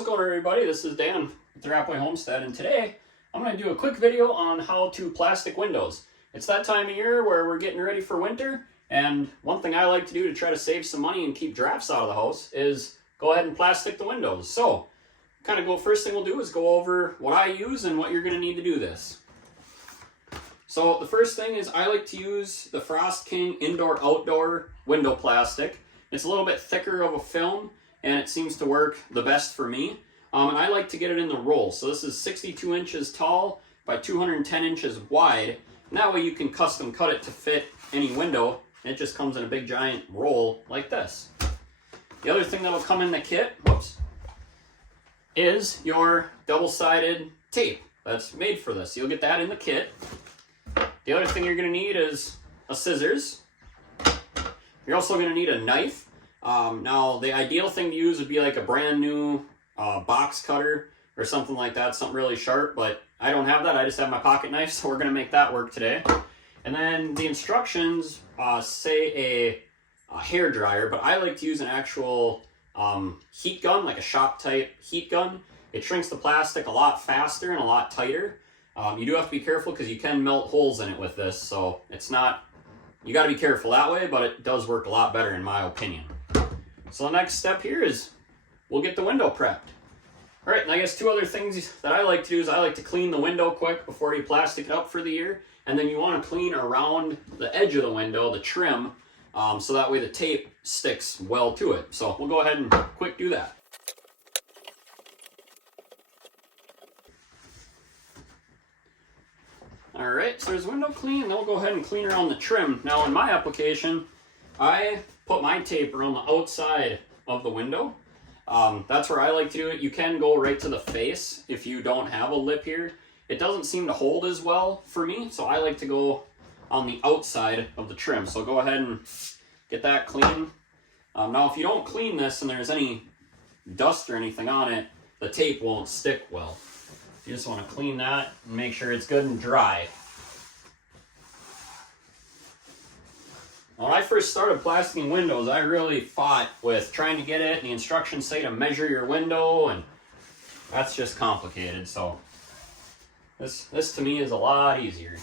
How's it going, everybody? This is Dan with the Rapway Homestead, and today I'm going to do a quick video on how to plastic windows. It's that time of year where we're getting ready for winter, and one thing I like to do to try to save some money and keep drafts out of the house is go ahead and plastic the windows. So, first thing we'll do is go over what I use and what you're going to need to do this. So the first thing is I like to use the Frost King indoor-outdoor window plastic. It's a little bit thicker of a film, and it seems to work the best for me. And I like to get it in the roll. So this is 62 inches tall by 210 inches wide. And that way you can custom cut it to fit any window. It just comes in a big giant roll like this. The other thing that'll come in the kit, is your double-sided tape that's made for this. You'll get that in the kit. The other thing you're going to need is a scissors. You're also going to need a knife. Now, the ideal thing to use would be like a brand new box cutter or something like that, something really sharp, but I don't have that. I just have my pocket knife, so we're going to make that work today. And then the instructions say a hair dryer, but I like to use an actual heat gun, like a shop type heat gun. It shrinks the plastic a lot faster and a lot tighter. You do have to be careful because you can melt holes in it with this, so it's not, you got to be careful that way, but it does work a lot better in my opinion. So the next step here is we'll get the window prepped. All right, and I guess two other things that I like to do is I like to clean the window quick before you plastic it up for the year, and then you want to clean around the edge of the window, the trim, so that way the tape sticks well to it. So we'll go ahead and quick do that. Alright, so there's window clean, and then we'll go ahead and clean around the trim. Now in my application, I put my tape around the outside of the window. That's where I like to do it. You can go right to the face if you don't have a lip here. It doesn't seem to hold as well for me, so I like to go on the outside of the trim. So go ahead and get that clean. Now if you don't clean this and there's any dust or anything on it, the tape won't stick well. You just want to clean that and make sure it's good and dry. When I first started plasticing windows, I really fought with trying to get it, and the instructions say to measure your window, and that's just complicated. So this to me is a lot easier.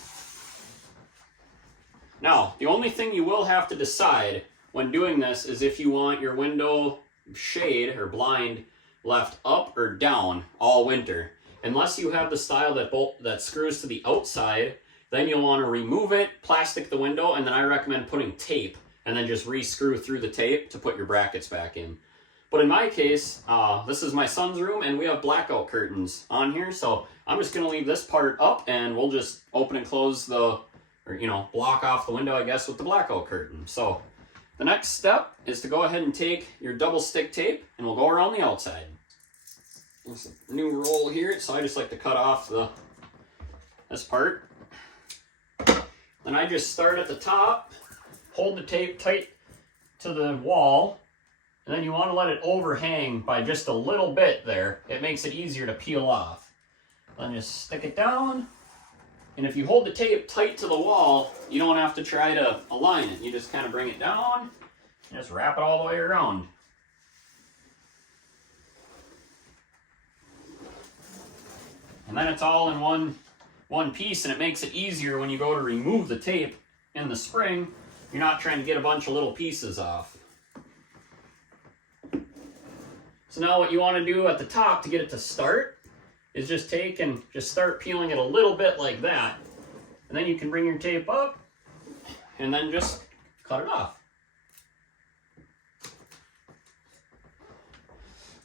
Now, the only thing you will have to decide when doing this is if you want your window shade or blind left up or down all winter. Unless you have the style that screws to the outside, then you'll want to remove it, plastic the window, and then I recommend putting tape and then just re-screw through the tape to put your brackets back in. But in my case, this is my son's room and we have blackout curtains on here, so I'm just going to leave this part up and we'll just open and close block off the window, I guess, with the blackout curtain. So the next step is to go ahead and take your double stick tape and we'll go around the outside. There's a new roll here, so I just like to cut off this part. Then I just start at the top, hold the tape tight to the wall, and then you want to let it overhang by just a little bit there. It makes it easier to peel off. Then just stick it down, and if you hold the tape tight to the wall, you don't have to try to align it. You just kind of bring it down, and just wrap it all the way around. And then it's all in one piece, and it makes it easier when you go to remove the tape in the spring. You're not trying to get a bunch of little pieces off. So now what you want to do at the top to get it to start is just take and just start peeling it a little bit like that. And then you can bring your tape up and then just cut it off.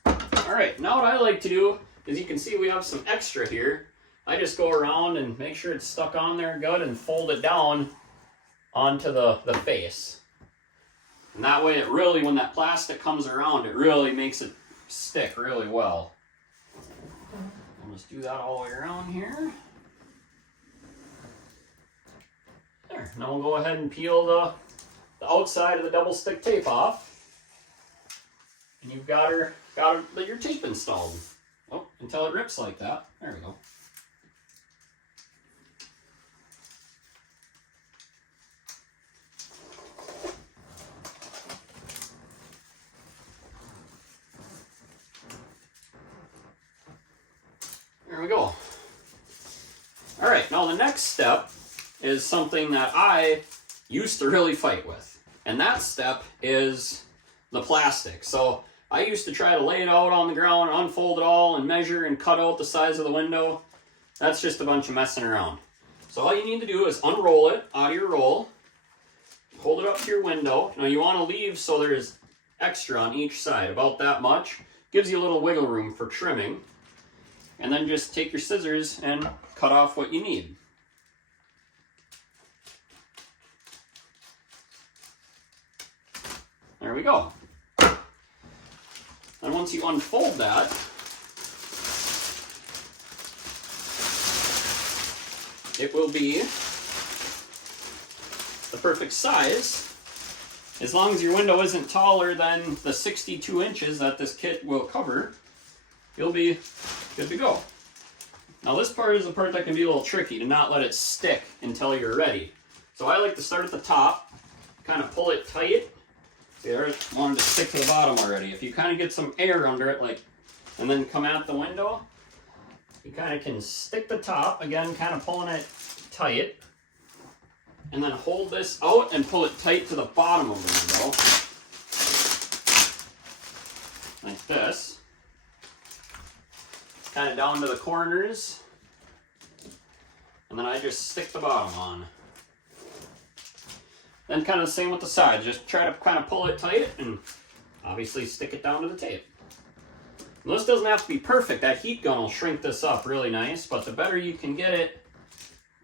All right, now what I like to do is, you can see we have some extra here. I just go around and make sure it's stuck on there good and fold it down onto the face. And that way it really, when that plastic comes around, it really makes it stick really well. I'll just do that all the way around here. There. Now we'll go ahead and peel the outside of the double stick tape off. And you've got your tape installed. Oh, until it rips like that. There we go. we go. All right, now the next step is something that I used to really fight with. And that step is the plastic. So I used to try to lay it out on the ground, unfold it all, and measure and cut out the size of the window. That's just a bunch of messing around. So all you need to do is unroll it out of your roll, hold it up to your window. Now you want to leave so there's extra on each side, about that much. Gives you a little wiggle room for trimming. And then just take your scissors and cut off what you need. There we go. And once you unfold that, it will be the perfect size. As long as your window isn't taller than the 62 inches that this kit will cover, you'll be good to go. Now this part is the part that can be a little tricky, to not let it stick until you're ready. So I like to start at the top, kind of pull it tight. See, I wanted to stick to the bottom already. If you kind of get some air under it, like, and then come at the window, you kind of can stick the top, again, kind of pulling it tight, and then hold this out and pull it tight to the bottom of the window, like this. Kind of down to the corners, and then I just stick the bottom on. Then kind of the same with the sides. Just try to kind of pull it tight and obviously stick it down to the tape. Now, this doesn't have to be perfect. That heat gun will shrink this up really nice, but the better you can get it,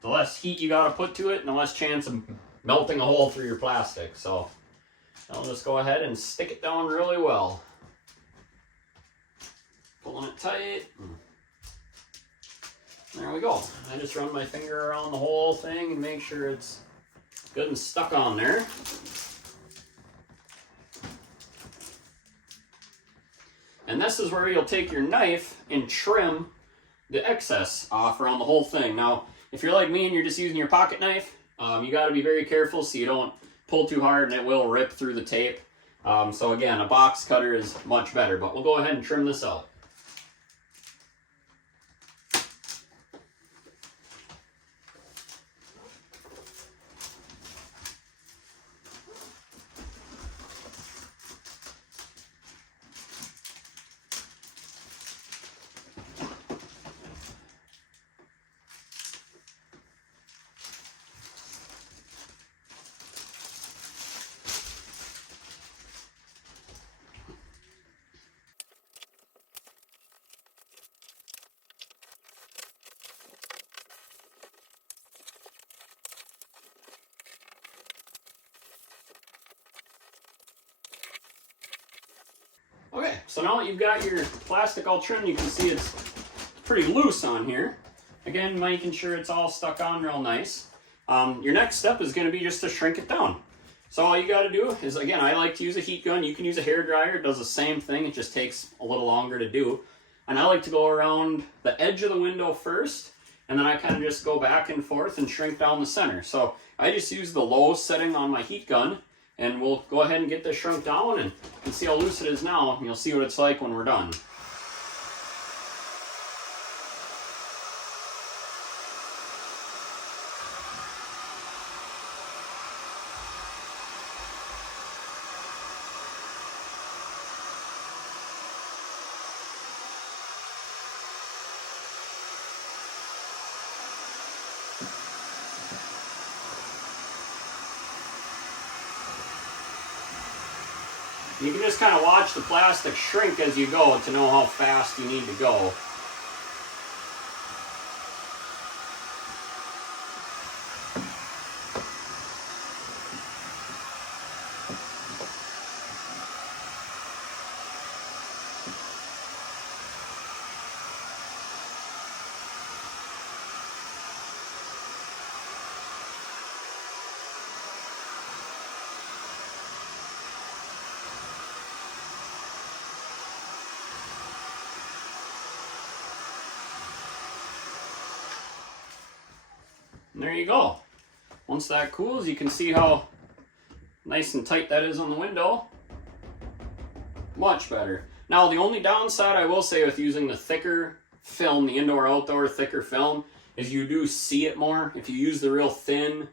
the less heat you got to put to it and the less chance of melting a hole through your plastic. So I'll just go ahead and stick it down really well. Pulling it tight. There we go. I just run my finger around the whole thing and make sure it's good and stuck on there. And this is where you'll take your knife and trim the excess off around the whole thing. Now, if you're like me and you're just using your pocket knife, you got to be very careful so you don't pull too hard and it will rip through the tape. So again, a box cutter is much better, but we'll go ahead and trim this out. Okay, so now that you've got your plastic all trimmed, you can see it's pretty loose on here. Again, making sure it's all stuck on real nice. Your next step is going to be just to shrink it down. So all you got to do is, again, I like to use a heat gun. You can use a hair dryer. It does the same thing. It just takes a little longer to do. And I like to go around the edge of the window first, and then I kind of just go back and forth and shrink down the center. So I just use the low setting on my heat gun, and we'll go ahead and get this shrunk down, and you can see how loose it is now, and you'll see what it's like when we're done. You can just kind of watch the plastic shrink as you go to know how fast you need to go. And there you go. Once that cools, you can see how nice and tight that is on the window. Much better. Now, the only downside I will say with using the thicker film, the indoor-outdoor thicker film, is you do see it more. If you use the real thin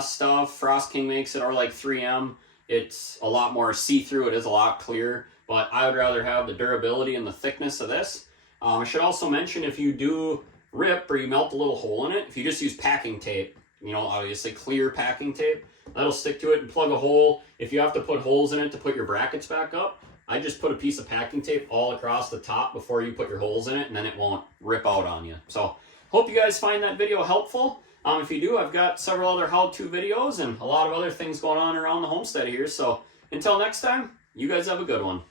stuff, Frost King makes it, or like 3M, it's a lot more see-through. It is a lot clearer, but I would rather have the durability and the thickness of this. I should also mention, if you do rip or you melt a little hole in it, if you just use packing tape, you know, obviously clear packing tape, that'll stick to it, and plug a hole. If you have to put holes in it to put your brackets back up, I just put a piece of packing tape all across the top before you put your holes in it, and then it won't rip out on you. So hope you guys find that video helpful. If you do, I've got several other how-to videos and a lot of other things going on around the homestead here. So until next time, you guys have a good one.